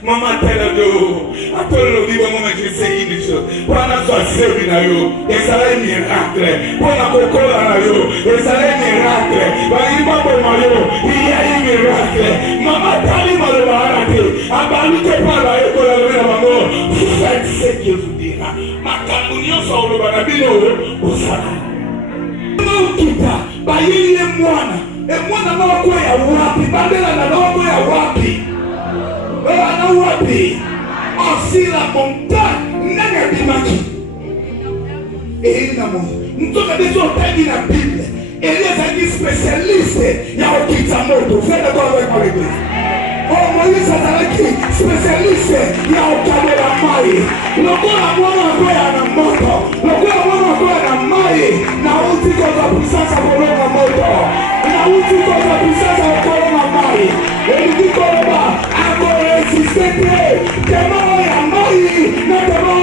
Mama tell you, I told you the moment you say English. Pana so saving you, it's a miracle. Pana kokola you, it's a miracle. But you mama mayo, he a miracle. Mama tell him all about it. About the pana you kola you mama. Faites ce que vous dira. Ma camunion sur le banabino, osana. Kita, bayili mwana. Mwana na wako ya wapi? Bandela na wako ya wapi? Na wapi? Aussi la montagne n'a dimaki. Et il n'a pas. Nous sommes des auteurs de la Bible. Et les amis spécialistes, il y a un qui s'amoto. Faites d'accord avec l'église. Oh, Moïse Azaraki, spécialiste, il y a un caméra maï. Le corps à moi, on va à la moto. Le corps à moi, on va à la maï. Na outi kwa la puissance à voler la moto. Na outi kwa la puissance à voler la maï. Et il dit qu'on va encore résister. Comment il y a maï, mais comment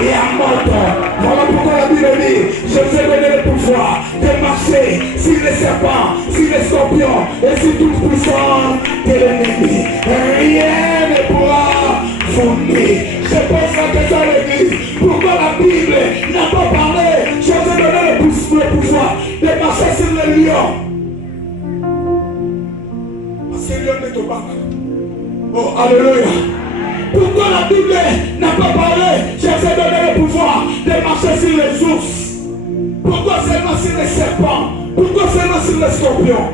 il y a moto. Voilà pourquoi la Bible dit, je vous ai donné le pouvoir de marcher sur les serpents, sur les scorpions et sur toute puissance de l'ennemi. Rien ne pourra vous nuire. Je pose la question à l'église. Pourquoi la Bible n'a pas parlé? Je vous ai donné le pouvoir de marcher sur les lions. Parce que le lion est au bas. Oh, alléluia. Pourquoi la Bible n'a pas parlé? Je vous ai donné le pouvoir de marcher sur les ours. Pourquoi seulement sur les serpents? Pourquoi seulement sur les scorpions?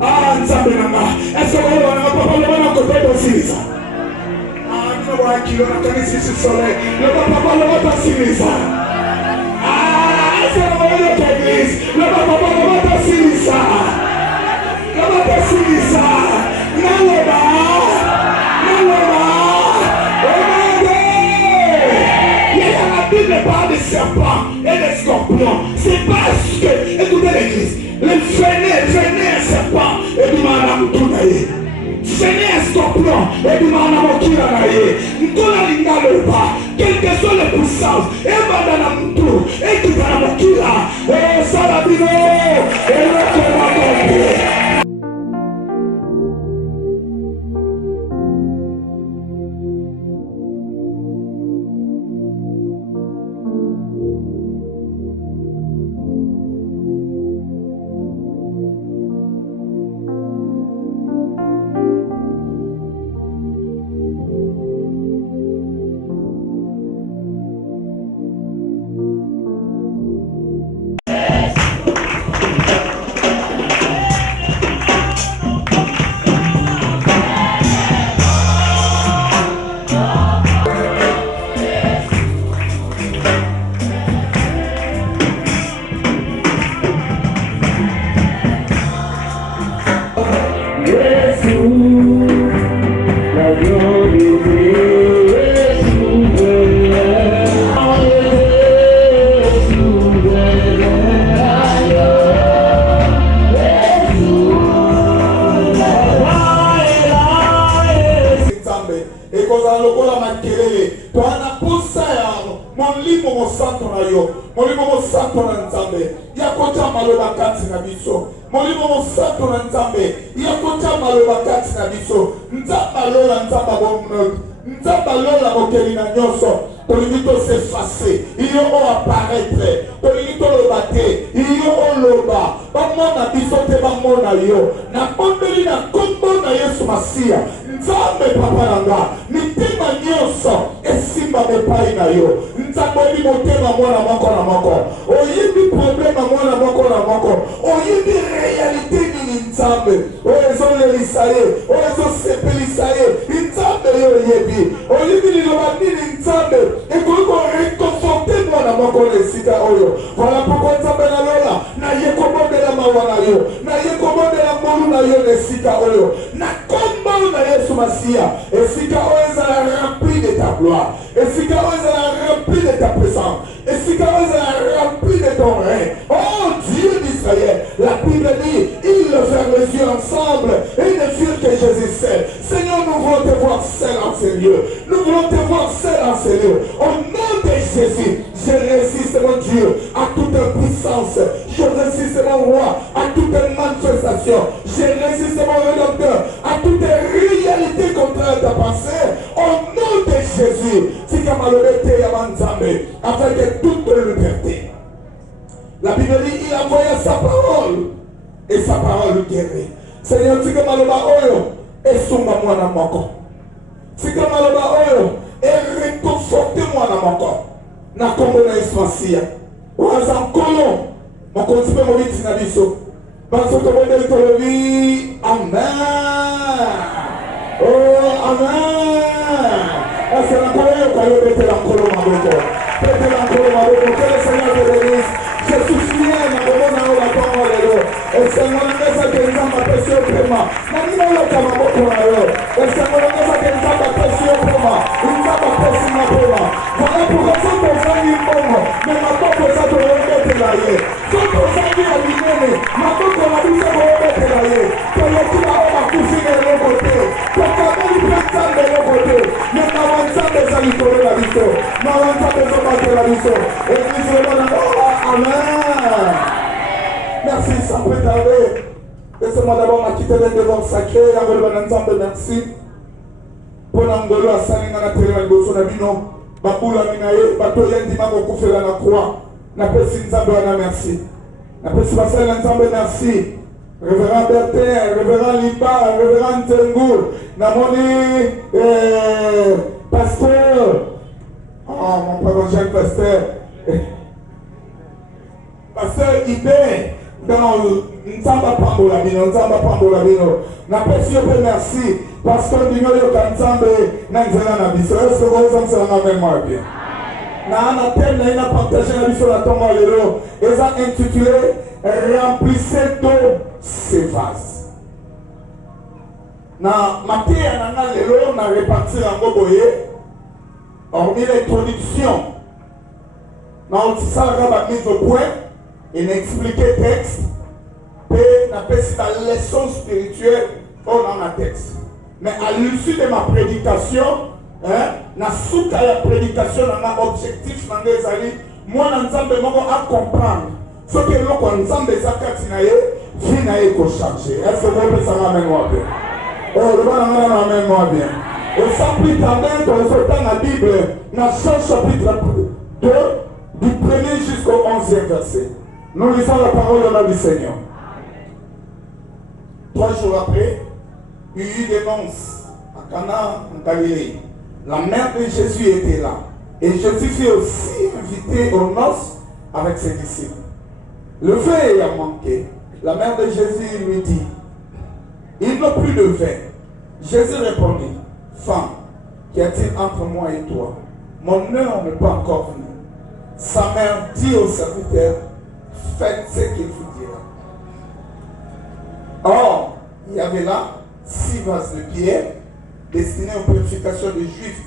Ah, Nzambenanga. Est-ce que vous avez pas parlé de côté de ça? Ah, nous avons un kilo de canisi sur le soleil. Le papa parle de ça. Ah, est-ce que vous avez notre église? Le papa parle de ça. Le papa parle ça. Naloba. La Bible parle des serpents et des scorpions. C'est parce que, écoutez l'église, le venez un serpent et du manam tunaye. Venez un scorpion et du manam okiranaye. Nkola lingaloba, quelles que soient les puissances, et madame tout, et qui va la mokira, et salabino, et le combat. Voilà pourquoi na yekobo de la mawana yo, na yekobo de la molu na yo esika oyo, na kombo na Yesu Masia, esika oyo ezala rempli de ta gloire, esika oyo ezala rempli de ta présence, esika oyo ezala rempli de ton règne. Oh Dieu d'Israël, la Bible dit, ils levèrent les yeux ensemble et ne firent que Jésus seul. Seigneur, nous voulons te voir seul en ces lieux, nous voulons te voir seul en ces lieux. Au nom de Jésus, je résiste mon Dieu à toute puissance, je résiste mon roi à toute manifestation, je résiste mon rédempteur à toute réalité contraire à ta pensée. merci. Si Kamalobete Yamanzambe, avec toute liberté. La Bible dit, il a envoyé sa parole et sa parole guérit. Seigneur, si Kamaloba Oyo, et Sumba Mwana Moko. Si Kamaloba Oyo, et réconfortez-moi dans mon corps. Na Congo na Ismasia. Ouazan Kolo, mon consipe mon vite na biso. Parce que mon Dieu te vie. Amen. Oh, amen. Est-ce que la Kolo, quand il était la Kolo Maboko? Pète la Kolo Maboko. Que le Seigneur te bénisse. Je suis fier na Bomo na parole. Et Seigneur, nous avons des gens à passer au préma. Nous avons des gens à passer au préma. Et Seigneur, nous avons des gens à passer au préma. Nous avons passer au préma. Voilà pourquoi ce qu'on fait du bon. Mais maintenant, pour ça, on va mettre la yé. Ce qu'on fait du abîmé. Maintenant, qu'on a dit, c'est qu'on va mettre la yé. Que le tout va coucher de l'autre côté. Que quand on lui prend ça de l'autre côté. Mais nous avons ça de ça, il faut la vision. Nous avons ça de ça, de la vision. Et nous sommes amen. Merci, sans plus tarder. Laissez-moi d'abord m'acquitter d'un devoir sacré. Merci. Pour l'angolo à Salingana Terra Gosso Nabino, Babula Minae, Batoyen Dimago Koufela na croix. N'appelle Nzambe na merci. N'appelle Sébastien Nzambe merci. Révérend Bertin, Révérend Lipa, Révérend Ntengour, Namoni, Pasteur. Oh, mon père Jean Pasteur. Pasteur Ibé. Dans Nzamba Pambola Bino, Nzamba Pambola Bino. N'appelle Dieu merci. Parce que nous avons Nzambe Nanzela Nabiso. Est-ce que vous avez ça même moi bien? Na appel na partagé la biso la tombe lelo. Ils ont intitulé remplissez d'eau ces vases. Na matéria na lelo na répartir en goboye. Hormis l'introduction. Na on ça la mise au point. Et n'expliquer texte, et n'appelle ça la leçon spirituelle dans la texte. Mais à l'issue de ma prédication, na suite à la prédication, dans mon objectif, moi, Nzambe moko à comprendre ce que l'on Nzambe zakatinaye, finaye ko changer. Est-ce que vous pouvez ça m'amène moi bien? Oh, le bon m'amène moi bien. Et sans plus tarder, dans ce temps la Bible, dans Jean chapitre 2, du 1er jusqu'au 11e verset. Nous lisons la parole de notre Seigneur. 3 jours après, il y eut des noces à Cana en Galilée. La mère de Jésus était là. Et Jésus fut aussi invité aux noces avec ses disciples. Le vin ayant manqué, la mère de Jésus lui dit, ils n'ont plus de vin. Jésus répondit, femme, qu'y a-t-il entre moi et toi? Mon heure n'est pas encore venue. Sa mère dit au serviteur, faites ce qu'il vous dira. Or, il y avait là 6 vases de pierre destinés aux purifications des Juifs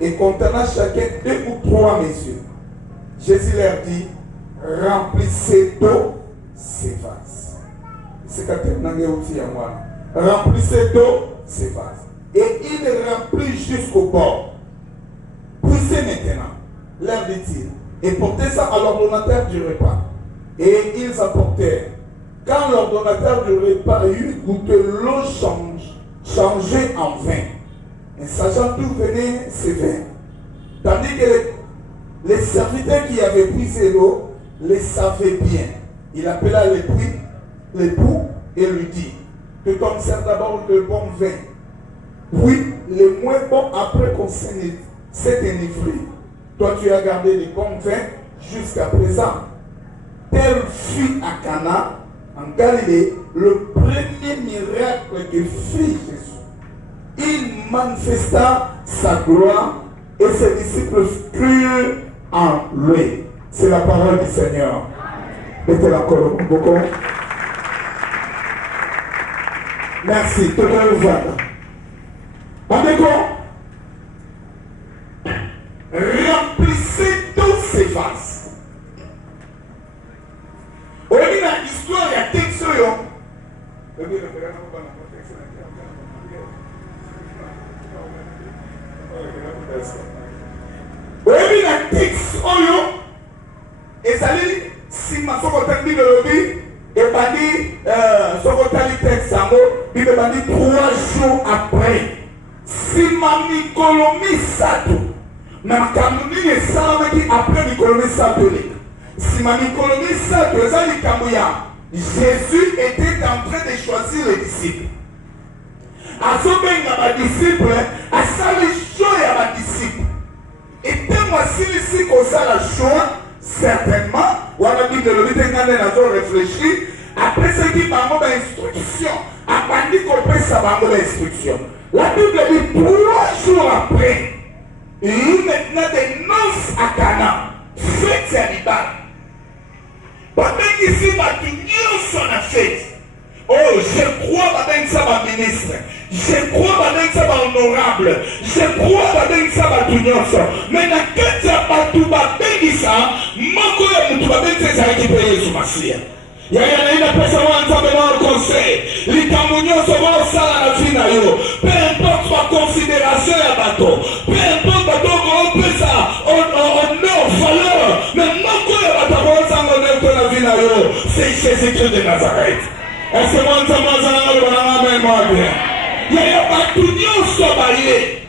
et contenant chacun 2 ou 3 mesures. Jésus leur dit, remplissez d'eau ces vases. C'est quand aussi à moi. Remplissez d'eau ces vases. Et il remplit jusqu'au bord. Poussez maintenant, leur dit-il, et portez ça à l'ordonnateur du repas. Et ils apportèrent. Quand l'ordonnateur du repas eut goûté l'eau changée en vin, et sachant d'où venait ces vins, tandis que les serviteurs qui avaient puisé l'eau les savaient bien, il appela l'époux et lui dit, que t'en sers d'abord le bon vin, puis les moins bons après qu'on s'est enivré. Toi tu as gardé les bons vins jusqu'à présent. Tel fut à Cana, en Galilée, le premier miracle que fit Jésus. Il manifesta sa gloire et ses disciples crurent en lui. C'est la parole du Seigneur. Mettez la colonne beaucoup. Merci. Tout le monde. Remplissez tous ces vases. Oui, la histoire ya texte yo. Oui, la texte yo. Et ça dit, si ma sokotali de lobby, et pas dit, sokotali texte sango, il m'a dit 3 jours après. Si ma mikolomi sato, Mais makambo nini esalamaki après mikolo misato eleka. Sima mikolo misato eza likambo ya Jésus était en train de choisir les disciples. Azobenga badisciple asali choix ya badisciple. Et ntango asilisi kosala choix, certainement wana bible elobi te ngande nazo réfléchir apesaki bango bainstruction, abandi kopesa bango bainstruction. La Bible dit 3 jours après, il y a eu maintenant des noces à Cana, fête ya libala. Babengisi batu nyonso na fête. Oh, je crois babengisa ba ministre, je crois babengisa ba honorable, je crois babengisa batu nyonso. Mais na kati ya batu babengisa, moko ya mutu babengisa ezalaki mpe Yesu Masiya. Yaya naina pesa wanzambe na conseil likambo nyonso bosala na vie na yo, peu importe ma considération ya bato, peu importe bato kopesa honneur, valeur, mais moko ya bato bosanga ndeko na vie na yo, c'est Jésus-Christ de Nazareth. Est-ce que wanzambe azala ngalo bana amen moi bien. Yaya bato nyonso baye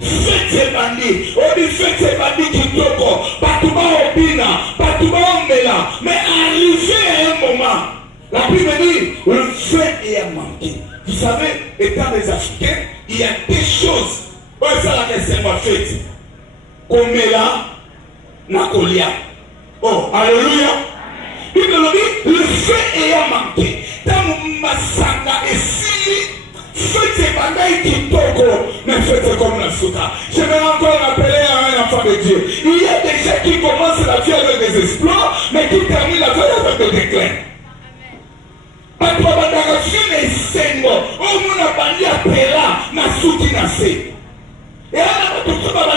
fete bandi, odi fete bandi kitoko, bato ba obina, bato ba ombela, mais arrivé à un moment, la Bible dit, le fait est manqué. Vous savez, étant des Africains, il y a des choses, c'est la question ma fête, comme là, na kolia. Oh, alléluia. Bible dit, le fait est manqué. Dans Masanga et si faites bagaille kitoko, mais faites comme la souka. Je vais encore rappeler à un enfant de Dieu. Il y a des gens qui commencent la vie avec des exploits, mais qui terminent la vie avec des déclins. Parce que la vie est sengo, on a bandi à pela, na souki na se. Et là, on a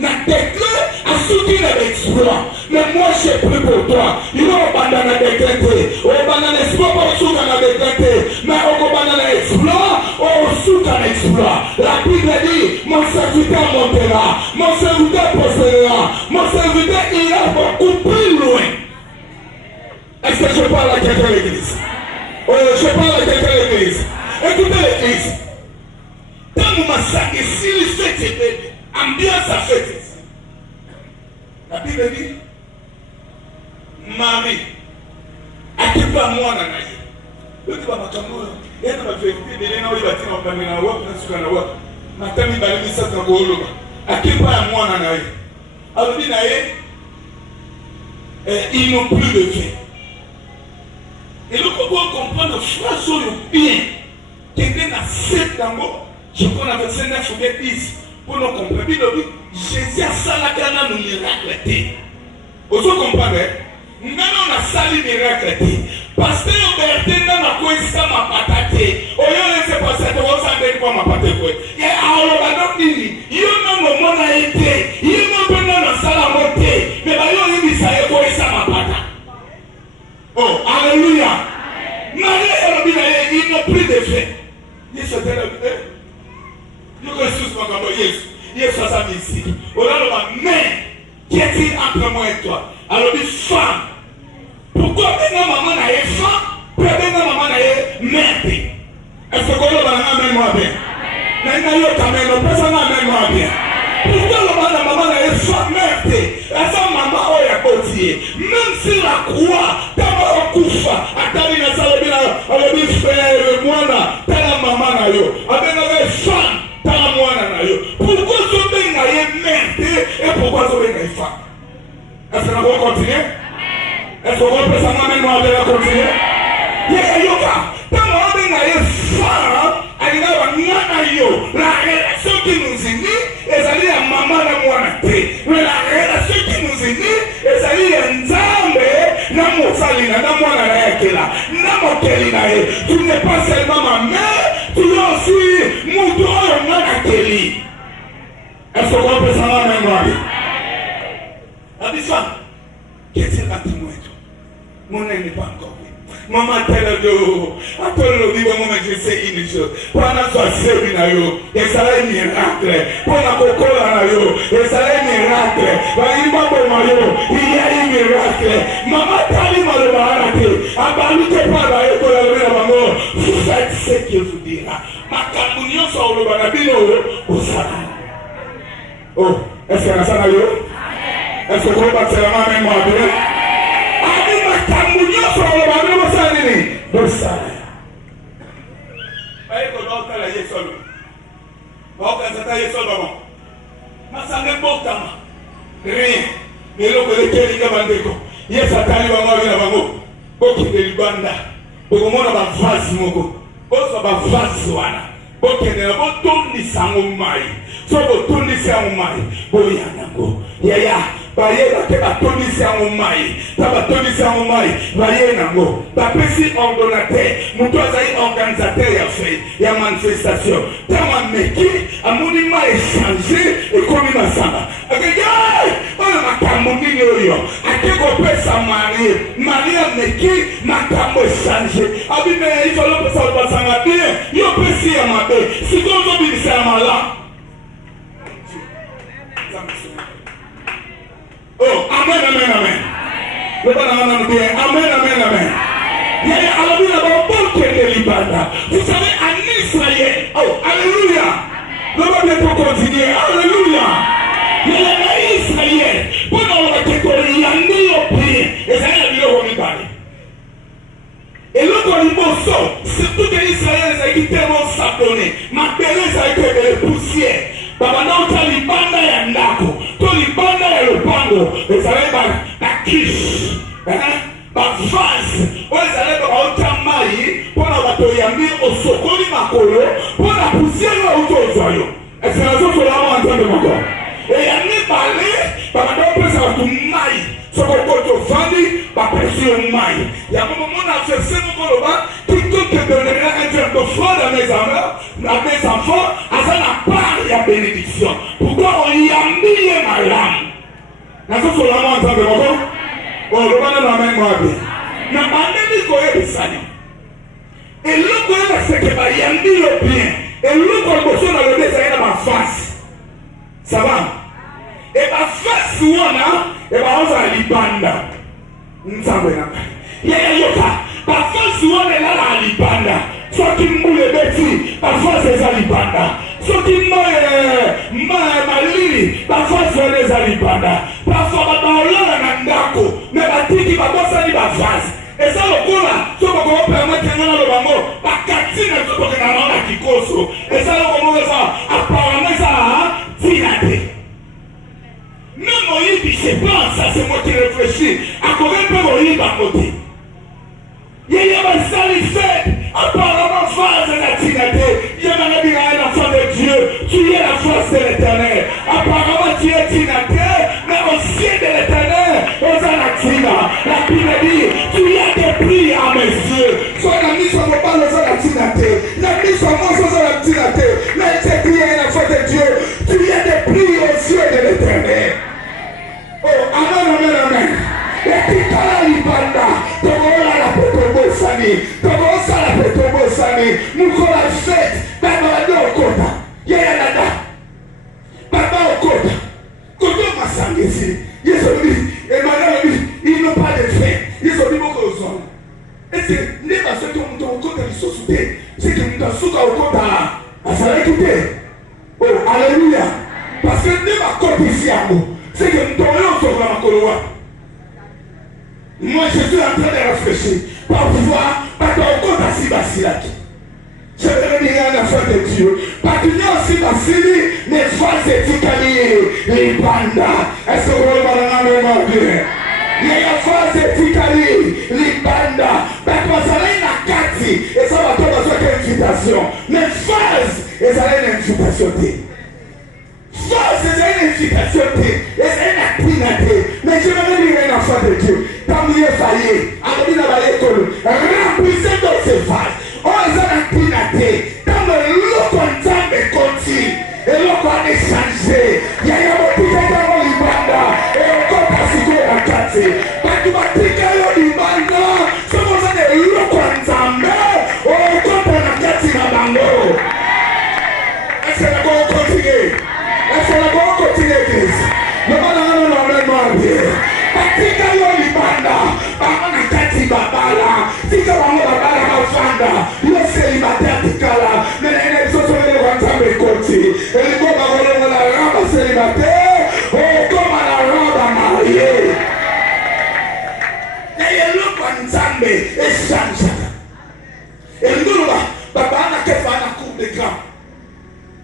na déclin, à souki na exploit. Mais moi, j'ai pris pour toi. Il va abandonner la décrété. On va abandonner l'exploit pour souka na décrété. Mais on va abandonner l'exploit, on souka na exploit. La Bible dit, mon serviteur montera, mon serviteur prospérera, mon serviteur ira beaucoup plus loin. Est-ce que je parle à quelqu'un de l'église? Je parle à quelqu'un de l'église. Écoutez l'église. Dans mon massacre, si le fait est bébé, ambiance à fête. La Bible dit, Mami, akipa mwana na ye. Yote ba makambo, yana ba vérité de lena oyi batina obamela na wapi na suka na wapi. Matami balimi sasa ko oloba. Akipa mwana na ye. Alobi na ye, ils n'ont plus de faim. Et le comprendre comprendre phrase oyo bien. Kende na 7 dango, je prends la verset 9 ou 10 pour nous comprendre. Jésus a salaka na no miracle te. Ozo comprendre? Ngano na sali miracle te. Pasteur Bertin na koisa mapata te. Oyo ese pasteur woza ndeni kwa mapata kwe. Ye aolo bado nini? Yo no mo mona ete. Yo no pena na sala mote. Me ba yo hivi saye koisa mapata. Oh, alléluia. Marie elobina ye il n'a plus de faim. Yesu tena Yo Jésus makambo Yesu. Yesu asa misi. Olalo ba mais qu'est-il entre moi et toi? Alors dit femme. Pourquoi maintenant maman n'a pas faim? Pourquoi maman n'a pas merde? Est-ce que vous avez moi bien? Maintenant, vous avez moi bien. Pourquoi maman n'a pas faim? Merde. Est-ce que maman a côtier? Même si la croix, d'abord on couche, attendez, na salobina, on dit frère, moi là, t'as maman n'a yo. Avec la femme, t'as moi n'a yo. Pourquoi ce bien n'a pas merde? Et pourquoi ce bien n'a pas faim? Est-ce que vous continuez? Est-ce que vous pouvez continuer? Yoka, tant qu'on a eu faim, la relation qui nous unit, c'est à maman de moi. Mais la relation qui nous unit, c'est à Nzambe, Namosalina, Namoana, Namokelina. Tu n'es pas seulement ma mère, tu es aussi mon droit de Manakeli. Est-ce que vous pouvez continuer? Abissan, qu'est-ce que tu as? Mon nom n'est pas encore vu. Maman tell you, I told you the moment you say in the show. Pana so saving na yo, it's a miracle. Pana kokola na yo, it's a miracle. Ba imba ma yo, il y a un miracle. Maman tali ma le barate, abalite pa ba yo kola le na bango. Vous faites ce qu'il vous dira. Makambu nyonso o lo banabino o sala. Oh, est-ce que ça n'a yo? Est-ce que vous battez la main même moi bien? Ami makambunya sur le bami bosa nini? Bosa. Baye ko do kala yesolo. Ba ka zata yesolo ba. Masanga botama. Rien. Melo ko le keri ka bandeko. Yesa tali ba mwa bina bango. Boki de libanda. Boko mona ba fasi moko. Boso ba fasi wana. Boki de bo tondi sango mai. So bo tondi sango mai. Boya nango. Yaya. Baye bake batondi sango mai. Tabatondi sango mai. Baye nango. Bapesi ordonnateur. Muto azai organisateur ya fait. Ya manifestation. Tama meki. Amuni mai changer. Ekomi masamba. Akaya. Oyo makambo nini oyo. Akeko pesa Marie. Maria meki. Makambo changer. Abime ifalo pesa basanga bien. Yo pesi ya mabe. Sikozo bilisa ya mala. Oh, amen, amen, amen. Amen, amen, amen. Vous savez, en Israël, oh, alléluia. Le Bible peut continuer, alléluia. Il y a en Israël, pendant la catégorie, il y a un pays, et ça y est, il y a un pays. Et le Golimoso, surtout que Israël a été tellement sablonné, ma belle a été de poussière. Baba na utalibanda ya ndako, tolibanda ya lupango, ezaleba na kish, bavase, ezaleba bautamai, pona batoyambi osokoli makolo, pona pusiero autozoyo. Est-ce que nous allons entendre mon corps? Et yambi balé, baba na upesa watumai, sokokoto fandi, bapesi umai. Yamomo mona fese mokoloba, quiconque donnera un verre de froid à mes enfants, à la part il y a bénédiction. Pourquoi on y a mis ma lame? N'est-ce pas la entendre mon corps? On le va dans la main moi bien. Na mandeli ko ebisani. Et le ko c'est que va y a mis le bien. Et le ko boso na le désir dans ma face. Ça va? Et ma face wana, et ma on va libanda. Nzambena. Yeye yoka. Ma face wana la libanda. Soit qui moule bêtis, parfois c'est ça libanda. Soit qui malili, parfois c'est les alibanda. Parfois babaola na ndako, mais batiki babosa ni bavase. Et ça le coup là, ce qu'on peut permettre de le bango, bakatine ce qu'on a dans la kikoso. Et ça le comment ça, apparemment ça, tinate. Même Moïbi, c'est pas ça, c'est moi qui réfléchis. À quoi peut Moïbi à côté? Il y a un sale fait, apparemment phase de la tinate. Il y a un enfant de Dieu, tu es la force de l'éternel. Apparemment tu es tinate, mais au ciel de l'éternel, aux anatina. La Bible dit, tu as des prix à mes yeux. Soit la mise en pas aux anatinate, la mise en moi aux anatinate, mais tu es un enfant de Dieu, tu as des prix aux yeux de l'éternel. Oh, amen, amen, amen. Et qui t'a libanda, togola la potobo sani, togosa la potobo sani, mukola fête, baba do kota, yaya nada, baba okota, koto masangesi, yeso dit, et madame dit, ils n'ont pas de fait, ils ont dit beaucoup aux hommes. Et c'est, n'est pas ce que nous avons kota les sociétés, c'est que nous avons souka au kota, à ça l'écouter. Oh, alléluia. Parce que n'est pas kota ici à nous, c'est que nous avons sauvé ma koloa. Moi, je suis en train de réfléchir. Parfois, pas ton compte à Sibasilaki. Je vais dire à la foi de Dieu. Pas que nous aussi, Basili, les phases éthiques, les bandas. Est-ce que vous voulez vraiment bien? Les phases éthiques, les bandas. Mais quand ça a une carte, et ça va tomber sur une invitation. Mais phase, et ça a une invitation. Phase, c'est une invitation. Et c'est une activité. Mais je vais dire à la foi de Dieu. Quand vous êtes failli, à l'école, remplissez dans ces phases. On les a impinatés. Dans le lot qu'on t'aime continue. Et l'on va échanger. Il y a un petit peu dans l'Ibanda. Et on compte à ce qu'on a cassé. Parce que ma petite dans l'Ibanda, c'est pour ça que l'on qu'on t'aime. On compte à cassé dans l'Ibanda. Est-ce que nous allons continuer? Est-ce que nous allons continuer, Chris? Nous allons bien. Patika yo libanda, bamana kati babala, tika bango babala kafanda, yo célibataire tikala, mais les autres les wantambe koti, et les gars bagolo la raba célibataire, oh, comme à la robe à marier. Et le point Nzambe est changé. Et nous, papa, on a fait un cours de grammes.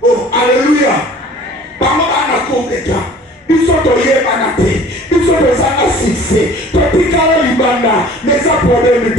Oh, alléluia. Papa, on a cours de grammes. Ils sont au Yémanate. Ils sont aux Anasixé. Topikala Libanda. Mais ça problème est. Et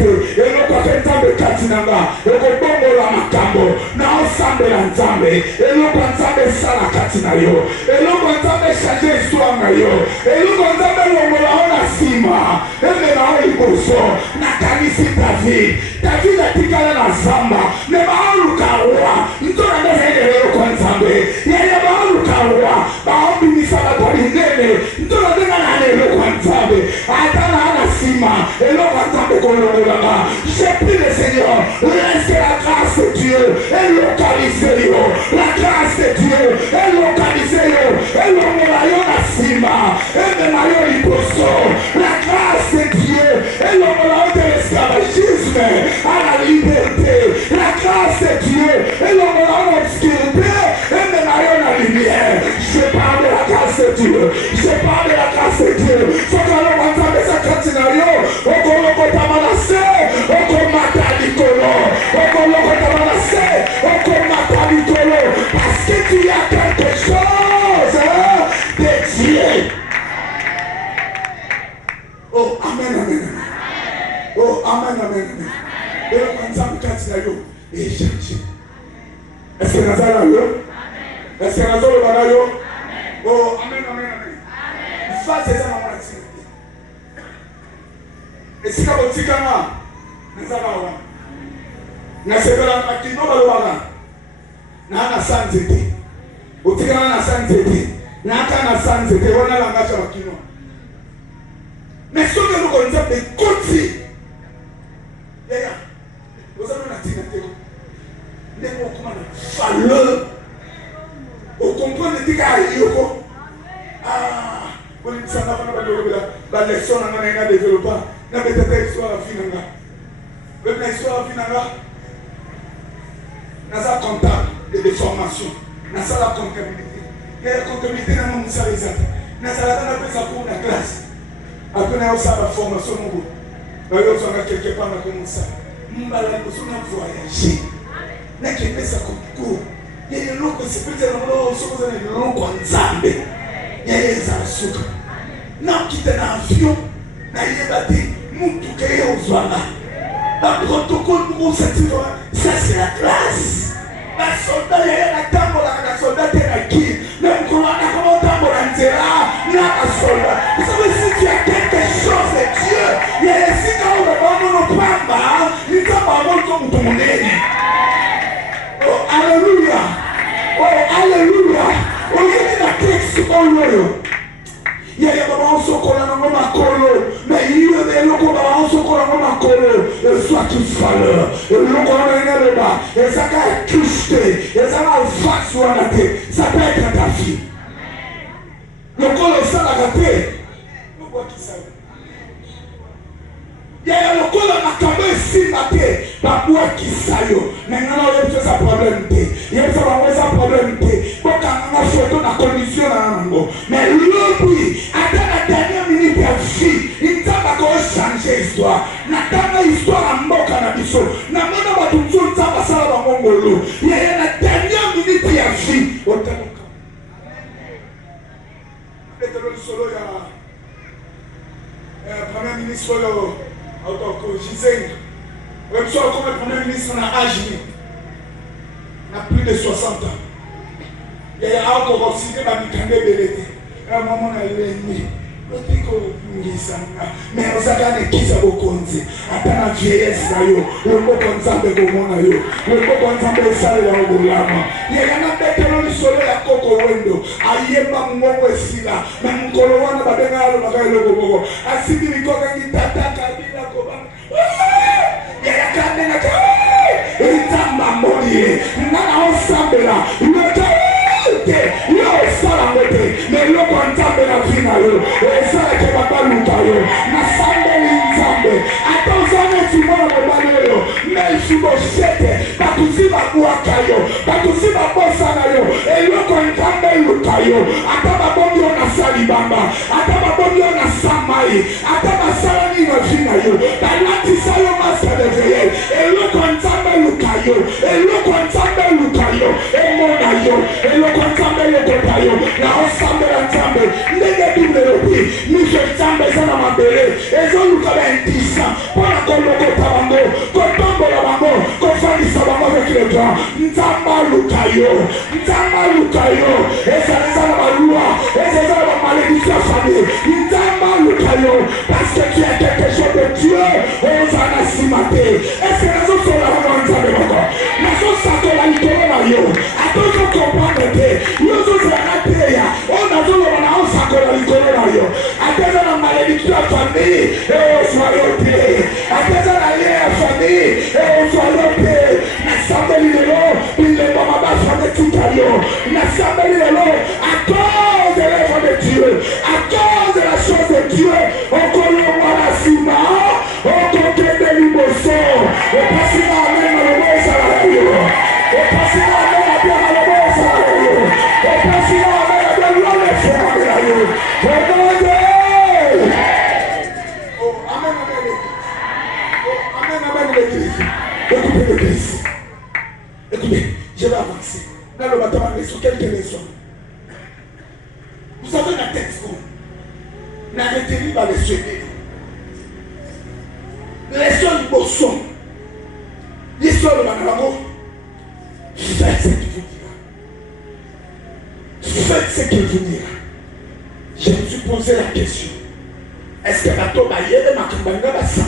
nous, quand on est en Katinanga, et qu'on tombe la Makambo, na ensemble l'ensemble. Et nous, quand on est Sala Katinayo. Et nous, quand on est changé l'histoire Nayo. Et nous, quand on est la Sima. Et nous, quand on est Boso. Nakanisi David. David a tikala na Zamba. Mais Bahalu Kawa. Nous, on a des élèves comme Zambé. Il y a Bahalu Kawa. Bahalu Misala Tori. Ntola denga na le kwanzabe atana na sima et le kwanzabe kololanga. J'ai pris le Seigneur, laissez la grâce de Dieu et localisez-le, la grâce de Dieu et localisez-le et le morayo na sima et le mayo liposo, la grâce de Dieu et le morayo de l'esclavagisme à la liberté, la grâce de Dieu et le morayo de l'obscurité et le mayo na lumière. Je parle de la grâce de Dieu. Je parle de la grâce de Dieu. Faut que l'on entende ce scénario. On coloque ta manacé. On combat ta licolo. On coloque ta manacé. On combat ta licolo. Parce que tu as quelque chose de Dieu. Oh, amen, amen. Oh, amen, amen, amen. Et on entend le scénario. Et chercher. Est-ce que nous allons là? Est-ce que nous allons là? Oh, amen, amen, amen. Face à ça, on va tirer. Et si vous tirez là, nous allons là. Nous allons là, nous allons là. Nous allons là, santé. Vous tirez là, santé. Nous allons là, santé. On a la marche à Kino. Mais ce que nous connaissons, c'est côté. Vous avez la tirée. Mais on commence valeur. Vous comprenez ce qu'il y a. Ah, vous ne savez pas la leçon qu'on a développée. Nous avons été histoire à Finanga. Vous avez histoire à Finanga. Nous avons comptable de formation. Nous avons la comptabilité. Il y a la comptabilité dans mon service. Nous avons fait ça pour la classe. Après, nous avons fait la formation. Nous avons quelque part dans ça. Nous avons voyagé. Nous avons fait ça comme cours. Il y a des gens qui se présentent dans le monde, il y a des gens qui sont en Zambie. Il y a des gens qui sont en avion. Il y a des gens qui sont en Zambie. Le protocole pour cette histoire, ça c'est la classe. La soldat, il y a la tambour, la soldat est qui. Même quand on a comment tambour, on est là, il y a la soldat. Vous savez, si tu as quelque chose de Dieu, il y a des signes où on ne prend pas, il t'a pas mal comme ton nez. Oh, alléluia. Oh, alléluia. Oh, il y a des textes comme l'eau. Il y a des moments où on a un homme mais il y a des moments où on a un homme soit qu'il falle. Et l'eau est là-bas. Et ça va toucher. Et ça va face sur la tête. Ça peut être ta fille. Le col est ça la tête. Nous voyons qui ça. Il y a le col à la caméra ici la tête. Pas moi qui ça yo. Maintenant il y a ça problème. Il y a ça problème. Pour qu'on a photo la condition mais lui, à la dernière minute de vie, il t'a pas changé l'histoire. N'a l'histoire en mot cannabis. N'a pas tout le monde ça va ça dans mon golo. Il y a la dernière minute de vie. Au temps. Le solo il y a premier ministre Gisèle. Même si comme le premier ministre on a âge, on a plus de 60 ans. Il y a encore aussi des mamikande belete. Un moment on a l'ennemi. Mais on s'est gagné qui ça vous compte. Attends la vieillesse là yo. Le mot comme ça de comment là yo. Le mot comme ça de ça là au lama. Il y a un bête le soleil à coco wendo. Aïe ma mouko ici là. Même kolowana badenga lo bagaille le gogo. Asidi bikoka qui tata kabila koba. Il y a quand même que il tamba mourir. Nana ensemble là. Mais le contact de la vie, et ça qui va pas nous tailler. Na sambe l'insambe. Attention, tu vas le balai. Mais je me jette. Pas tout si va babwaka yo batusi babosa na yo eloko nzambe luka yo ata babombi yo na salibamba ata babombi yo na samai ata basala nino vina yo balatisa yo masa de veye eloko nzambe luka yo eloko nzambe luka yo emona yo eloko nzambe lokota yo na osambe la nzambe ndenge bibelobi miso nzambe eza na mabele ezoluka baintisa mpona kolokota bango kotombola bango kofandisa bango avec le temps nzambe aluka yo nzambe aluka yo eza na balua eza na bamalédiction ya famille nzambe aluka yo parce que tu es quelque chose de Dieu oza na nsima te ese nazosola bango nzambe moko nazosakola likolo na yo atozo comprendre te yo ozozala te ya oyo nazoloba na osakola likolo na yo ateza na malédiction ya famille eozwa yo te ateza na lie ya famille eozwa yo te nasambeli lelo bilembo mabafame tika yo nasambeli lelo à cause de l'œuvre de Dieu à cause de la chose de Dieu okolongwa na nsima okokende liboso opasi na amen na lobo ezala yo opasi na amen na bia na lobo ezala yo opasi na amen na bia lole efemame na yo okonde amen amen l'église écoutez l'église écoutez je vais avancer dans le bâtiment leçon quelques leçons vous avez la texte na retenu par les cheveux leçon liboso l'histoire de Banamo faites ce qu'il vous dira faites ce qu'il vous dira je me suis posé la question est-ce que bato bayebe makambanga basa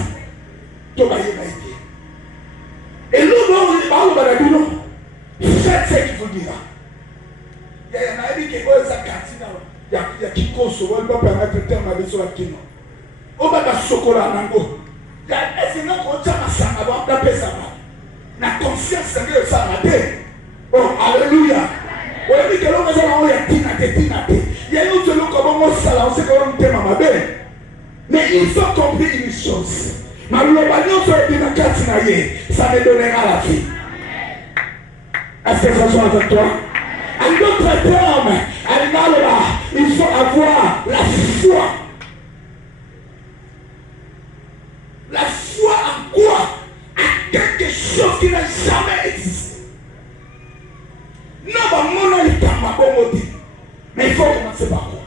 to bayeba ide et l'homme baalo balabino faites ce qu'il vous dira ya na ebi ke oza katina ya kikoso wali ba permettre terme abeso la kino oba ba sokola nango ya esinga ko chama sanga ba da pesa ba na conscience ndio sana te oh alléluia oyebi ke longa za na ya tina te ya yo te longa bongo sala on se ko on tema mabe mais il faut comprendre une chose maloba nyonso ebina kati na ye ça me donnera la vie est-ce que ça soit avec toi en d'autres termes il faut avoir la foi. La foi en quoi? À quelque chose qui n'a jamais existé. Non, mon est à ma bonne dit. Mais il faut commencer par quoi?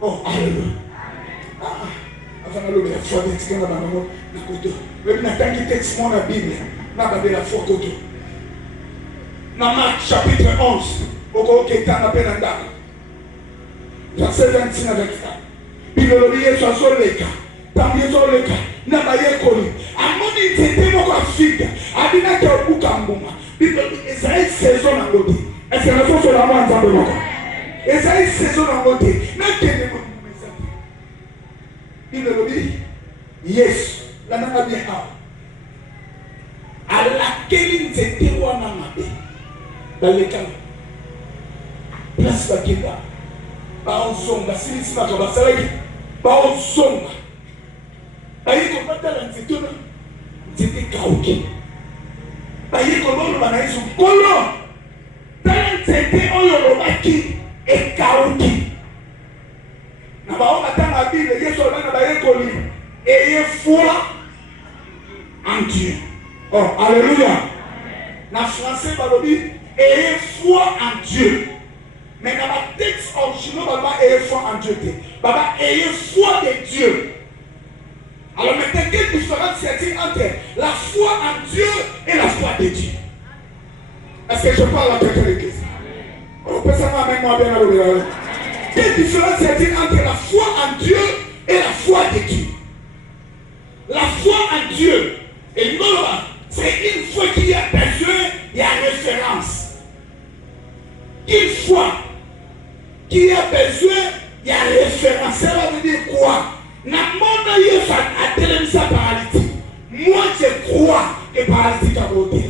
Oh, alléluia. Avant de la foi d'être dans la maman, na koto. Même na tanki texte mon la Bible, na ba la foi koto. Dans Marc chapitre 11, au Kétan appelle un dame. Verset 26 à 24. Bible Yesu azoleka. Tam Yesu oleka. Na ba yekoli. Amoni tete moko afika. Abina ke obuka mbuma. Bible Esaïe saison na ngoti. Est-ce que nous sommes la moins en dehors? Esaïe saison na ngoti. Na kene mo message. Bible dit Yesu la nanga bien à laquelle nzete wana mabe. Dans les cas, place bakenda, baozonga, silisi makabasalaki, baozonga. Bayi kopata la nzete na nzete kauki. Bayi kololo banayisu kolo. Tala nzete oyo lobaki ekauki. Na baona tanga Bible Yesu alana bayekoli. Ayez foi en Dieu. Oh, alléluia. Na français balobi ayez foi en Dieu. Mais dans le texte original, Baba, ayez foi en Dieu. Baba, ayez foi de Dieu. Alors maintenant, quelle différence y a-t-il entre la foi en Dieu et la foi de Dieu? Est-ce que je parle à quelqu'un de l'église? On peut savoir avec moi bien à l'oreille. Quelle différence y a-t-il entre la foi en Dieu et la foi de Dieu? La foi en Dieu, et non, c'est une foi qu'il y a besoin, il y a référence. Une foi qui a besoin, il y a référence. Ça veut dire quoi? Moi je crois que paralytique a voté.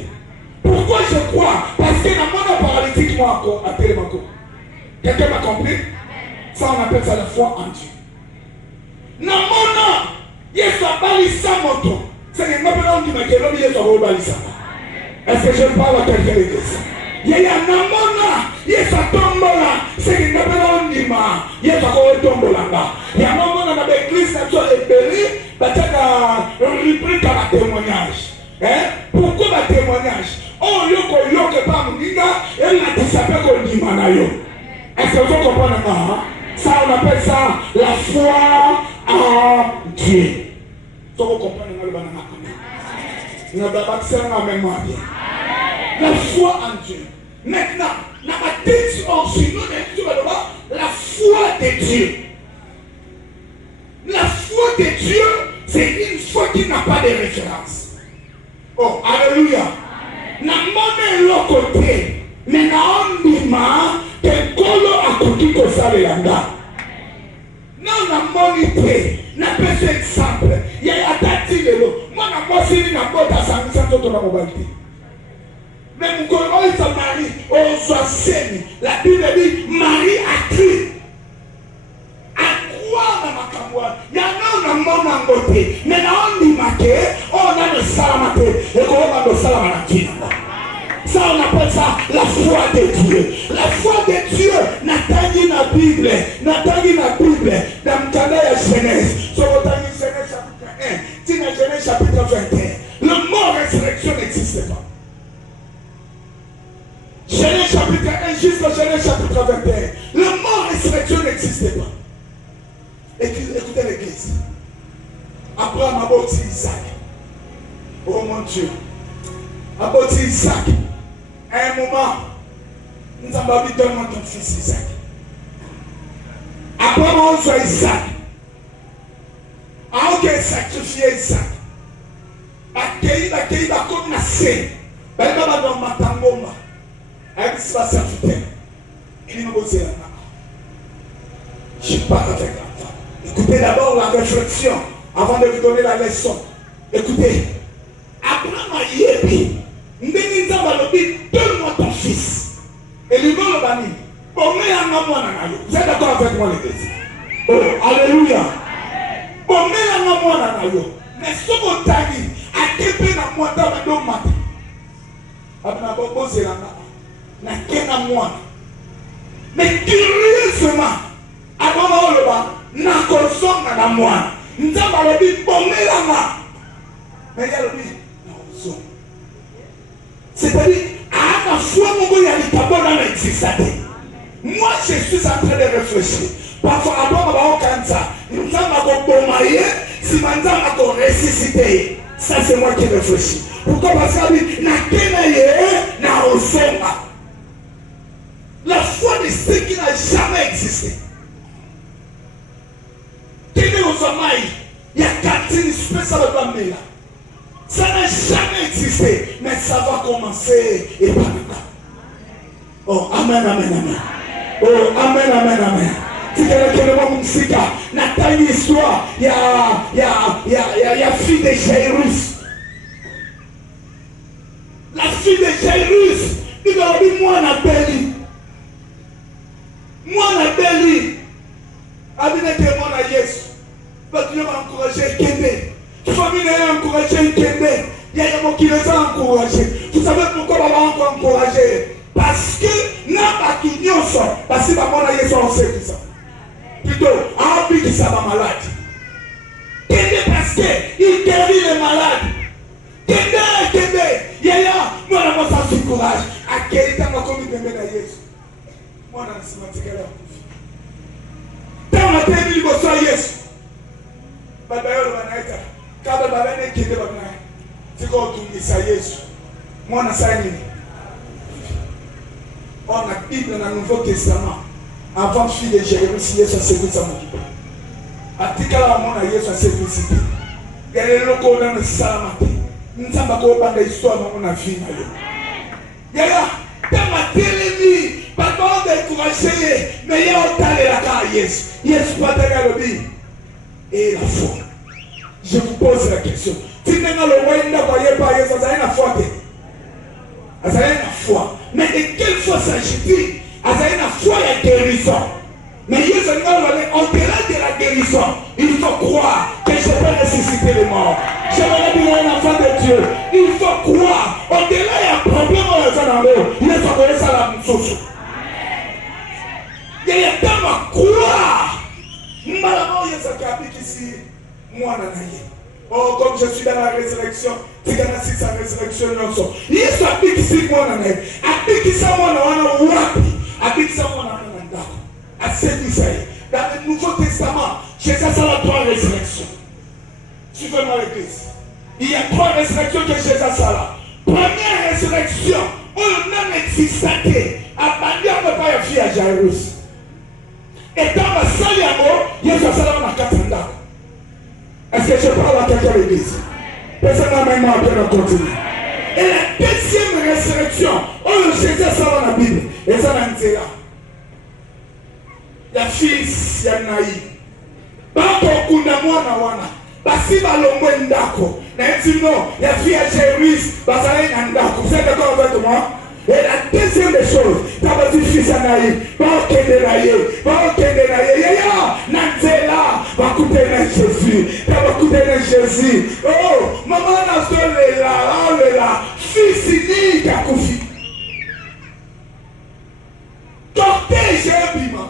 Pourquoi je crois? Parce que dans mon paralytique, moi encore, à Télémaco. Quelqu'un m'a compris? Ça on appelle ça la foi en Dieu. Non, mon Yesu abalisa moto. C'est que nous qui m'a dit Yesu abalisa. Est-ce que je parle à quelqu'un d'église? Il y a un amona, il y a sa tombola, c'est qu'il n'a pas d'ondima, il y a sa tombola. Il y a un amona dans l'église, ça soit ébélé, parce qu'il y a un rubrique à la témoignage. Pourquoi le témoignage? Oh, yoko pas mouninga, et la tisapé qu'on dit manayo. Est-ce que vous comprenez ça? Ça, on appelle ça la foi en Dieu. Vous comprenez le banana? Nous avons bâti la mémoire. La foi en Dieu. Maintenant, la foi de Dieu. La foi de Dieu, c'est une foi qui n'a pas de référence. Oh, alléluia. Na mone l'autre côté, mais na ondima que kolo akuti ko sale yanga. Non na monité, na pese exemple. Ya atati lelo. Moi na mwasini na bota sangisa toto na mobalite. Même quand on se marie, on soit saint. La Bible dit Marie a cru. À quoi dans ma camoire? Il y en a mon angoté. Mais on dit on a le salamate. Et qu'on a le salamate. Ça, on appelle ça la foi de Dieu. La foi de Dieu n'a pas dit la Bible. N'a pas dit la Bible. Dans le cadre de la Genèse. Sur le temps de Genèse chapitre 1. Si dans Genèse chapitre 21. Le mot résurrection n'existe pas. Genèse chapitre 1 jusqu'au Genèse chapitre 21. Le mot résurrection n'existe pas. Écoutez l'église. Abraham a bâti Isaac. Oh mon Dieu. A bâti Isaac. À un moment, nous avons dit donne-moi ton fils Isaac. Abraham a reçu Isaac. A aucun sacrifié Isaac. Accueilli comme la scène. Il va dans ma tangoma. Avec ce qui va s'ajouter. Il m'a posé la main. Je parle avec l'enfant. Écoutez d'abord la réflexion avant de vous donner la leçon. Écoutez. Abraham a yébi. Donne-moi ton fils. Et lui donne le bani. Vous êtes d'accord avec moi, l'église? Oh, alléluia. Mais ce que tu as dit, à quel point tu as dit, mais curieusement, avant le bas, n'a consomme à la moine. Nous avons dit, mais il y a le dit, c'est-à-dire, à la fois, moi, je suis en train de réfléchir. Parfois, avant nous avons si maintenant on a ressuscité. Ça, c'est moi qui réfléchis. Pourquoi? Parce que la foi de ceux qui n'a jamais existé. Il y a 4 espèces de la. Ça n'a jamais existé, mais ça va commencer et par là. Oh, amen, amen, amen. Oh, amen, amen, amen. Si quelqu'un ne va me dire, n'a une histoire, il y a fille de Jairus. La fille de Jairus, il va dire, moi, on appelle. Moi, on appelle. Abine témoin à Jésus. Dieu m'a encouragé, Kédé. Famille n'a encouragé, Kédé. Il y a des gens qui les ont encouragés. Vous savez pourquoi on va encore encourager? Parce que n'a pas qui n'y sont. Parce que maman a Jésus en sait ça. Plutôt, en plus qui ça va malade. Kédé parce qu'il guérit les malades. Kédé. Yaya, moi on a ça sur courage. À Kédé, t'as ma commis de Jésus. Moi on a ce matin là. T'as ma tête de Bossa Jésus. Baba yolo banaita. Kaba baba ne Kédé bana. Tiko tumisa Yesu. Moi on a ça nini? On a Bible dans le Nouveau Testament. Avant fille de Jérusalem, Yesu a servi sa moto. Atikala mona Yesu a servi cité. Yale loko na na salamate. Nzamba ko banda histoire na mona fille na yo. Yaya, tama telemi, pardon de courager, mais il y a autant la car Yesu. Yesu pas de lobi. Et la foi. Je vous pose la question. Si vous n'avez le voyez pas Yesu, vous avez la foi. Vous avez la foi. Mais de quelle foi s'agit-il? Vous avez la foi et la guérison. Mais Yesu, au-delà de la guérison, il faut croire que je peux ressusciter les morts. J'aimerais dire à un enfant de Dieu, il faut croire. Au-delà, il y a un problème dans l'eau. Il faut donner ça à la source. Il y a un temps à croire. Malheureusement, il y a ce qui applique ici. Moi, Nanaye. Oh, comme je suis dans la résurrection, tu gagnes sa résurrection. Il y a ce qui applique ici, moi, Nanaye. Applique ça, moi, Nanaye. Applique ça, moi, Nanaye. Dans le Nouveau Testament, Jésus a la 3 résurrections. Suivez-moi l'église. Il y a 3 résurrections que Jésus a là. Première résurrection, où le nom existait, abandonné ne pas y faire à Jairus. Et dans la salle d'amour, il y a Jésus dans la 4 ans. Est-ce que je parle à quelqu'un de l'église? Personne maintenant après de continuer. Et la deuxième résurrection, où Jésus a dans la Bible, et ça va dire là. Ya fils ya naï bako kuna mwana wana basi balongwe ndako na ntino ya fille ya Jairus basala na ndako. Vous êtes d'accord avec moi? Et la deuxième des choses, t'as pas dit fils ya naï bako kende na ye ya nanzela bakute na Jésus t'as bakute na Jésus. Oh maman na solela fils ni kakufi cortège bima.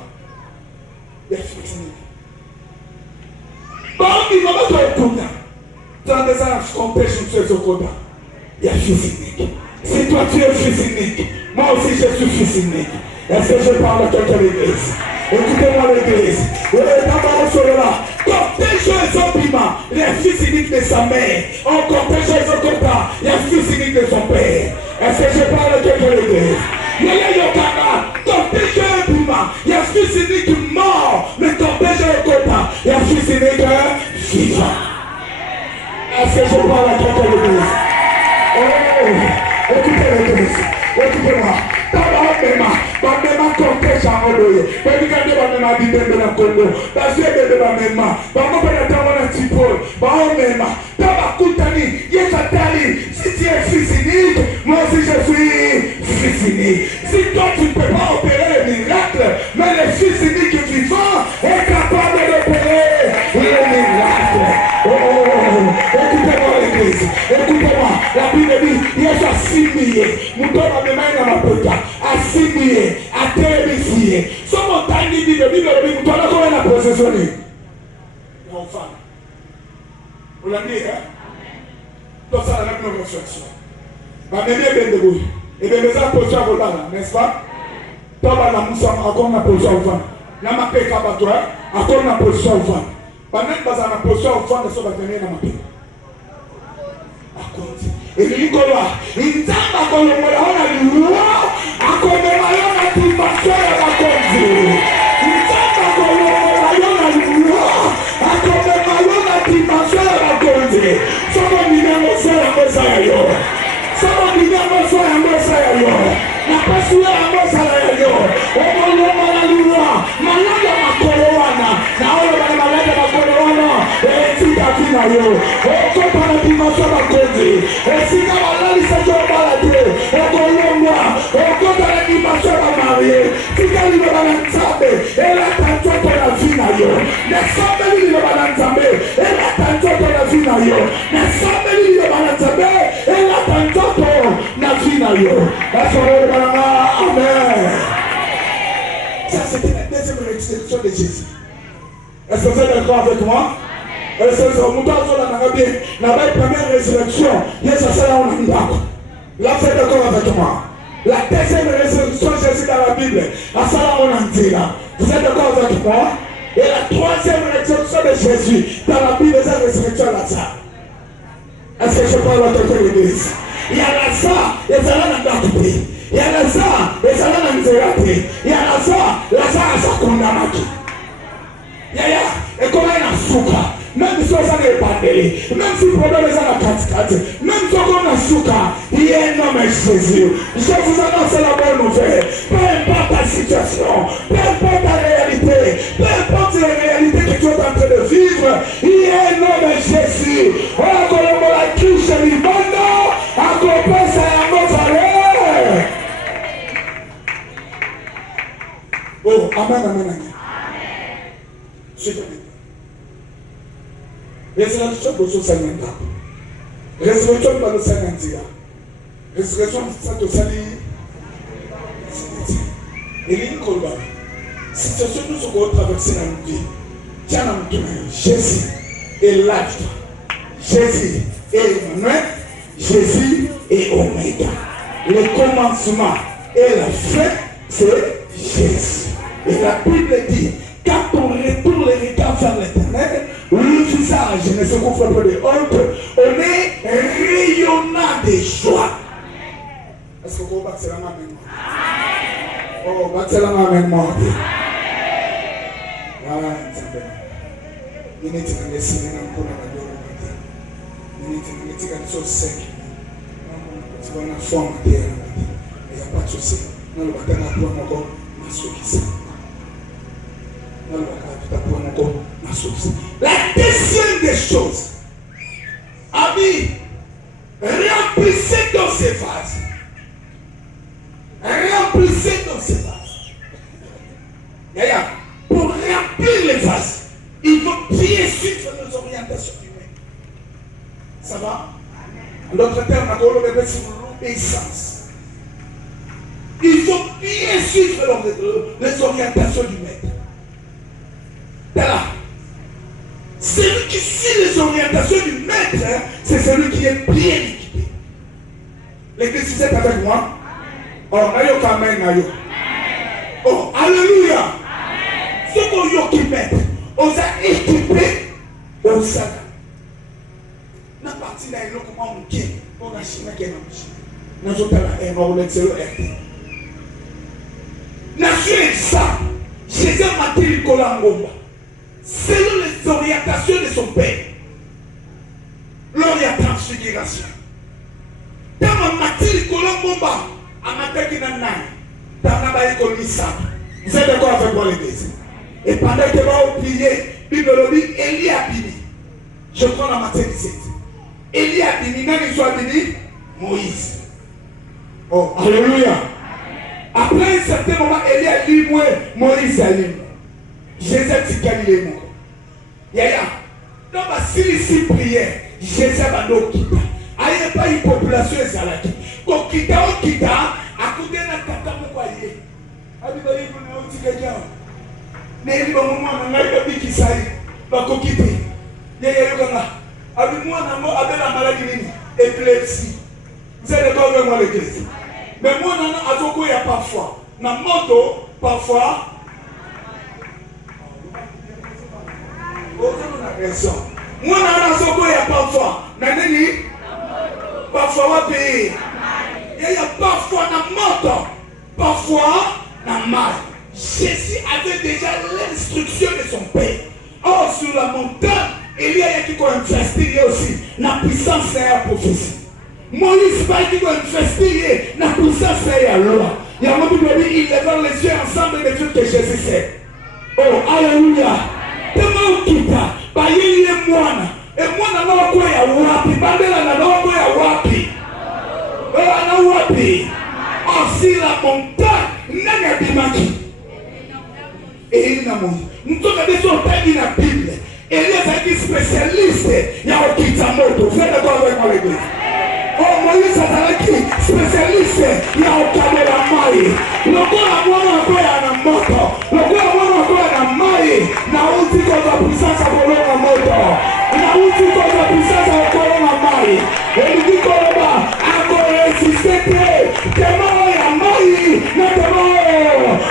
Bambi mama to ekunda. Dans des ans compêche sur ce quota. Il y a fils unique. Si toi tu es fils unique, moi aussi je suis fils unique. Est-ce que je parle à quelqu'un de l'église? Écoutez-moi l'église. Cortège et son piment, les fils uniques de sa mère. On cortège et son quota, les fils uniques de son père. Est-ce que je parle à quelqu'un de l'église? Il y a Yokana, cortège et piment, il y a fils unique mort, mais cortège et quota, il y a fils unique vivant. Est-ce que je parle à quelqu'un de l'église? Oh, écoutez l'église, écoutez-moi. Bamema cortège en Odoye. Regardez Bamema Bibé na Congo. Bazebe de Bamema. Bamema Penatama na Tipol. Bamema. Tabakutani. Yekatali. Si tu es fils unique, moi aussi je suis fils unique. Si toi tu ne peux pas opérer les miracles, mais le fils unique vivant est capable d'opérer les miracles. Oh, écoutez-moi l'église. Écoutez-moi. La Bible dit, il y a assimilé. Nous donnons les mains dans ma pota. Assimilé. Atterrissé. Son montagne dit, le Bible dit, nous donnons comment la possessionner. Non, femme. Vous l'avez dit, hein? Donc ça, la même réflexion. Ma bébé est bien debout. Et bien, les gens posent à vos là, n'est-ce pas? Toi, la moussa, encore on a posé au vent. La ma paix, toi, encore on a posé au vent. Pas même pas on a posé au vent, ne sont pas venus dans ma paix. Et lui, il t'a pas connu, on a lu, à comme on a dit, ma soeur, à la conduite. Il t'a pas connu, on a lu, à comme on a dit, ma soeur, à la conduite. Ça va venir à mon soeur, à mon salaire. Ça va venir à mon soeur, à mon salaire. La passion à mon salaire. On va lu, malade à ma coloana. Na on va malade à ma coloana. Et tu t'as dit, nayo. On comprend la dimension de la conduite. Et si tu as la liste de balade, on compte la dimension de la mariée. Si tu as le balançable, et la tension de la vie nayo. Ne sommes le balançable, et la tension de la vie nayo. Ne sommes le balançable, et la tension de la vie nayo. Amen. Ça c'était la deuxième résurrection de Jésus. Est-ce que vous êtes d'accord avec moi? Et c'est ça, nous avons la première résurrection. Yes, ça là on a là, vous êtes d'accord avec moi? La deuxième résurrection, Jésus dans la Bible. À ça là on a dit là. Vous êtes d'accord avec moi? Et la troisième résurrection de Jésus dans la Bible, c'est la résurrection de Lazare. Est-ce que je parle à quelqu'un de l'église? Il y a Lazare, et ça là on a coupé. Il y a Lazare, et ça là on a zératé. Il y a Lazare a sa condamnation. Et comment il a souka? Même si on s'en est parlé, même si le problème est à la 4-4, même si on a souka, il y a un homme Jésus. Je vous annonce la bonne nouvelle. Peu importe ta situation, peu importe ta réalité, peu importe la réalité que tu es en train de vivre, il y a un homme Jésus. On a colombo la quiche vivante, à couper ça à Mozaré. Oh, amen, amen, amen. Je te dis. Résurrection pour ce Seigneur. Résurrection pour le Seigneur. Résurrection pour le Seigneur. Et il y a une colonne. Situation nous sommes traversés dans notre vie. Tiens, Jésus est l'alpha. Jésus est Emmanuel. Jésus est Oméga. Le commencement et la fin, c'est Jésus. Et la Bible dit, quand on retourne les regards vers l'éternel, le visage ne se couvre pas de honte, on est rayonnant de joie. Est-ce que vous battez la main avec moi? Oh, battez la main avec moi. Voilà, il est en dessiner dans le coin de la matin. Il est en dessiner sec. Tu vas en forme de terre. Il n'y a pas de souci. Dans le bâtiment, on va encore m'associer. La deuxième des choses, ami, remplissez dans ces vases. Remplissez dans ces vases. Pour remplir les vases, il faut bien suivre nos orientations humaines. Ça va? En d'autres termes, on a sur l'obéissance. Il faut bien suivre les orientations du maître. Là. Celui qui suit les orientations du maître, c'est celui qui est bien équipé. L'église, vous êtes avec moi? Oh, nayo kamen nayo. Oh, alléluia. Ce qu'on y a qui maître, on a équipé au sac. Na partie là, il y a comment on qui, on a chimé qui est dans le chimé. Nous autres là, on a l'excellent RT. Nation exemple, Jésus Mathilde Kolangomba. Selon les orientations de son père, lors de la transfiguration. Dans Mathilde Kolangomba, à Mataki Nanai, dans Nabaye Kolmissa, vous êtes d'accord avec moi l'église? Et pendant que vous priez, Bible dit, Élie a béni. Je prends la Matthieu 17. Élie a béni, quand il soit béni, Moïse. Oh, alléluia. Après un certain moment, Élie a dit, moi, Moïse a dit. Jésus dit Galilée. Yaya. Donc, si ici prière, Jésus va nous quitter. Il n'y a pas une population ezalaki. Quand quitter, on quitte, à côté de la tata, on va y aller. Abibaye, vous n'avez pas dit quelqu'un. Mais il va vous demander, on a dit qui ça y est. Donc, on quitte. Yaya, Yokanga. Abimou, on a la maladie, épilepsie. Vous êtes d'accord avec moi, l'église? Mais moi, on a il y a parfois. Dans le moto, parfois. Moi, on a il y a parfois. Parfois, on va payer. Il y a parfois dans le moto. Parfois, dans le mal. Jésus avait déjà l'instruction de son père. Or, sur la montagne, il y a qui ont investi aussi la puissance de la prophétie. Moïse va qui ont investi la puissance de la loi. Il y a un moment où il lève les yeux ensemble de tout que Jésus fait. Oh, alléluia. Comment on quitte? Bah, il y a moi. Et moi, je n'ai pas wapi. Bandela n'a pas wapi. Oh, wapi. Oh, si la montagne n'a pas dimaki. Et il n'a pas. Nous sommes des auteurs de la Bible. Et il y a des spécialistes. Il y a un kitamoto. Vous êtes d'accord avec moi, l'église? Oh, Moïse Azalaki, spécialiste. Il y a un caméra maï. Le corps à moi, on a un moto. Le corps à moi, on a un maï. Na uti kwa puissance à kolonga moto. Na uti kwa puissance à kolonga maï. Et il dit qu'on va encore résister. Tellement il y a maï. Non, tellement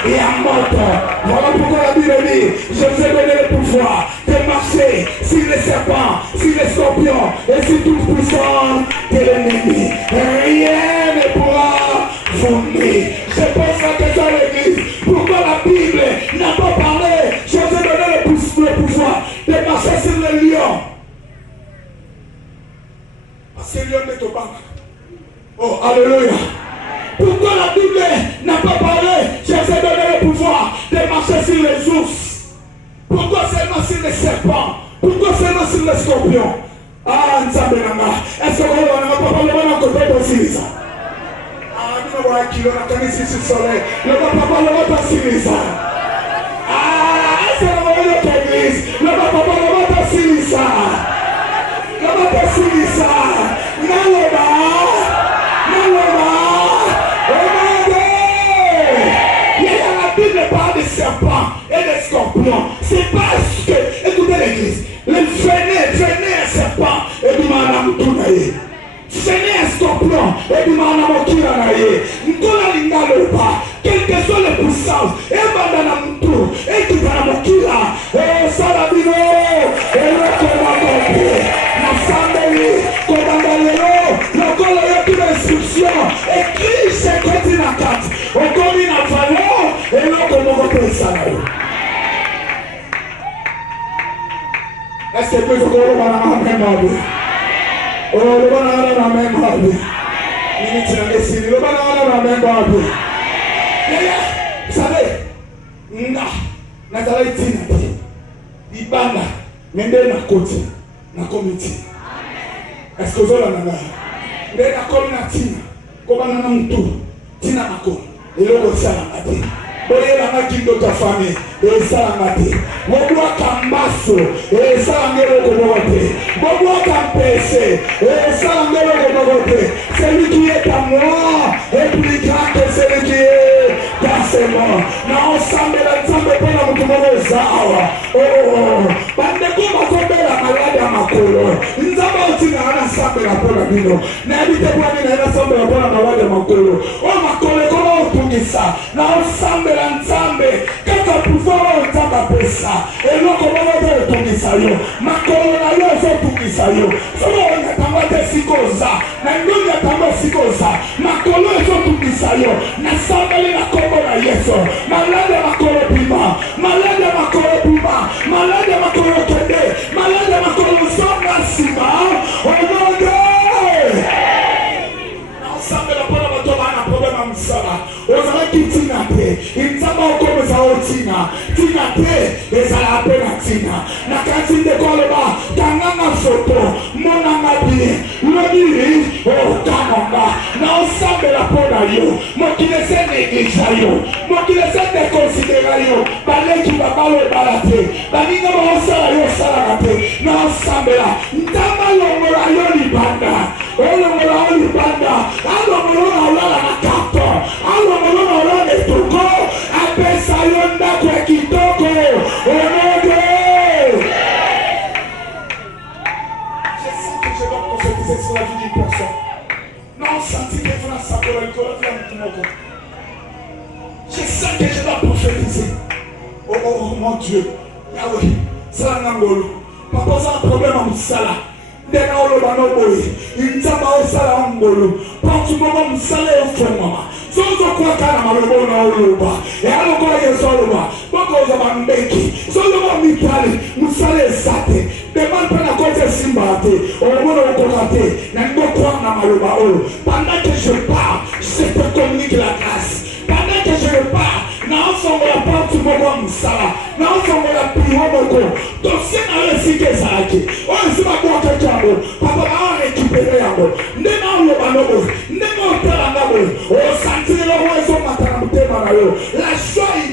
il y a moto. Voilà pourquoi la Bible dit, je vous ai donné le pouvoir de marcher sur les serpents, sur les scorpions et sur toute puissance de l'ennemi. Rien ne pourra vous nuire. Je pose la question à l'église. Pourquoi la Bible n'a pas parlé? Je vous ai donné le pouvoir de marcher sur le lion. Parce que le lion est au banc. Oh, alléluia. Pourquoi la Bible n'a pas parlé? Je vous ai donné le pouvoir de marcher sur les ours. Pourquoi seulement sur les serpents? Pourquoi seulement sur les scorpions? Ah, Nzambenanga. Est-ce que vous n'avez pas parlé de côté de Sylvia? Ah, nous n'avons pas kilo, on a cané sur le soleil. Le papa parle de Sylvia. Ah, est-ce que vous avez l'église? Le papa parle de Sylvia. banda na mtu ekitana mokila sala bino eloko makopi na sambeli kobanda lelo lokolo yoki na instruction ekri 54 okomi na valo eloko moko mpe esala yo. Est-ce que tu peux le voir dans la même ordre? Oh, le voir dans la même ordre. Minute dans les signes, le voir dans la même ordre. Vous savez, Nathalie Tina, Ibana, Mende na côté, na comité. Est-ce que vous avez la même? Mende na comité, comme on a un tour, Tina na côté, et le roi Salamati. Oye la makindo ta famille et ça la mate bobo kambaso et ça ngelo kobote bobo kampese et ça ngelo kobote celui qui est à moi est plus grand que celui qui est dans moi na ensemble la nzambe pona mutumo zawa bande ko makombela malade makolo nzamba utina ana sambe la pona bino na bite kwa ni na sambe la pona malade makolo o makole ko utungisa na ensemble nzambe kaka pouvoir nzamba pesa eloko moko te etungisa yo makolo na yo ezotungisa yo soki onyatango te sikoza na ndongi yatango sikoza makolo ezotungisa yo na sambeli na kombo na yesu malade makolo bima malade makolo bima malade makolo kende malade makolo zonga nsima onoge na ensemble la pona bato bana problème msala ozalaki tina te nzamba okomeza otina tina te ezala mpe na tina na kati ndeko aloba tanganga foto monanga bie lobiri okanonga na osambela mpo na yo mokili ese negligea yo mokili ese dekonsidera yo baleki babalobala te baninga baosala yo osalaka te na osambela ntamba longola yo libanda olongola yo libanda alongolo na olala na karton alongolo na olala etoko apesa yo ndako ya kitoko onoge. Je sais que je dois prophétiser sur la vie d'une personne. Non, senti que je dois savoir le corps de mon je sais que je dois prophétiser. Oh mon Dieu, Yahweh, ça n'a papa, ça a un problème en Moussala. Ndena oloba no boy nzamba osala ngolo pantu mama musala efoma zozo kwa kana malobo na oloba e aloko yeso oloba boko za bambeki zozo ba mitali musala esate de man pena kote simbate olobo okokate na ngokwa na maloba olo pendant que je parle je te communique la grâce pendant que je parle na nsongo ya pantu moko musala na nsongo ya piwo moko dossier na resike zaki o sima kwa kachabo papa na récupérer yango ndena oloba nobo ndena otala ngabo o sentire le oiseau matana mutema na yo la joie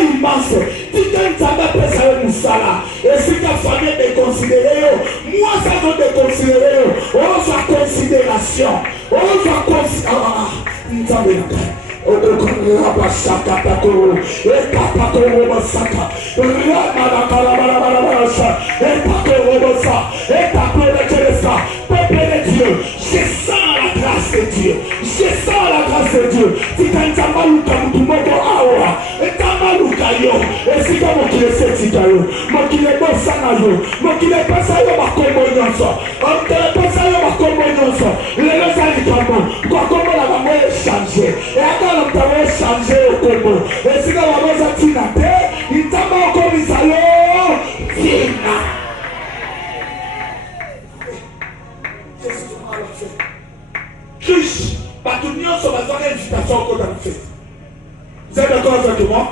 immense tike nzambe pesa yo musala esika famille déconsidéré yo moi ça doit déconsidérer yo ozwa considération ozwa nzambe na Rabasaka Takoro, Ekapakoro Basaka, Ramada Karabarabasa, Epakorobosa, Etaperetelesa, Peuple de Dieu, je sens la grâce de Dieu, je sens la grâce de Dieu. Tikanzamaluka Mutumoko Awa, Etamaluka yo, Esika Mokile Setika yo, Mokile Bosana yo, Mokile Pesa yo Makombo Nyonso, Mokile Pesa yo Makombo Nyonso, Lelo Salikamo, Kwakombo la Mamwe changer, et à quand l'on changer au Congo, et si on va tina te, il t'a pas encore mis à l'eau, tina. Jésus m'a fait. Christ, par tout le monde, ça va faire une invitation au Congo dans le fait. Vous êtes d'accord avec moi?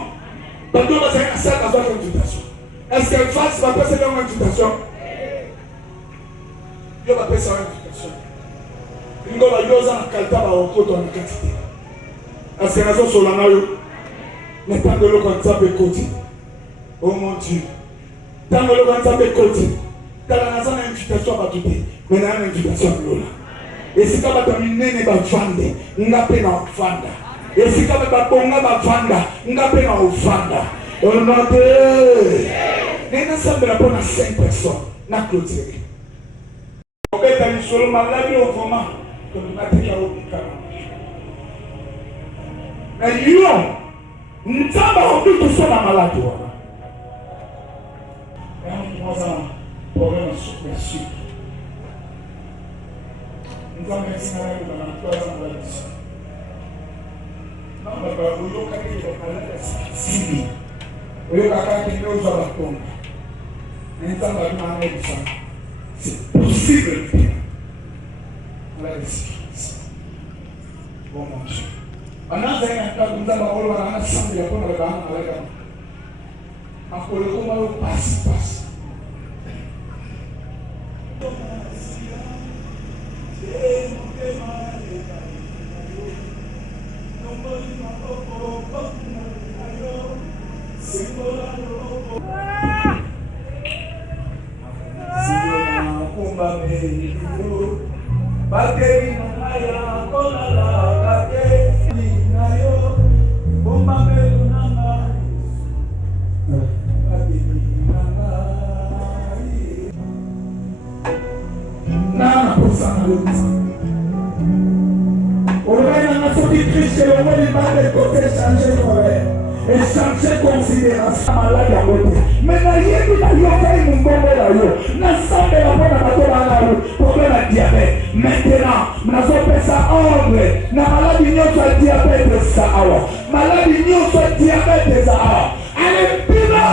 Par tout le monde, ça va faire une invitation. Est-ce qu'elle fasse, va passer dans une invitation? Dieu va passer une invitation. Ngo ba yoza na kalta ba okoto na katite asirazo solana yo ne tangolo kwa tsape koti oh mon Dieu tangolo kwa tsape koti kala na sana invitation ba tuté mais na invitation lola esika ba taminene ba vande ngape na vanda esika ba bonga ba vanda ngape na vanda on a de nena sambela pona 5 personnes na clôture obeta ni solo maladi au moment na yo Nzamba obi kusona maladi wana. Mwaza problème ya sucre. Nzamba esinga na kuna mtwaza maladi. Namba ba uyoka kile maladi sisi. Uyoka kati ndio za bakonga. Nzamba tunane sana. C'est possible. Maladi. Bon manger. Anaanza ina nzamba wale wana sambu ya kona bana maladi. Akole kuma lo pasi. Et changer considération malade à côté. Mais n'a rien dit à yokai mon bon là. N'a semblé la bonne à la problème à diabète. Maintenant, n'a pas ça ordre. N'a maladie n'y a diabète ça awa. Maladie n'y a diabète ça awa. Allez pima.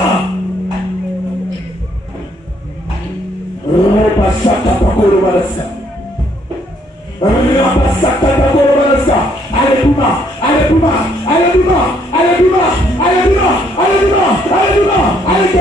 Repasaka pakolo balaska. Repasaka pakolo balaska. Allez pima. Allez pima. Allez pima. Allez pima. Allez pima. Allez pima. Allez pima. Allez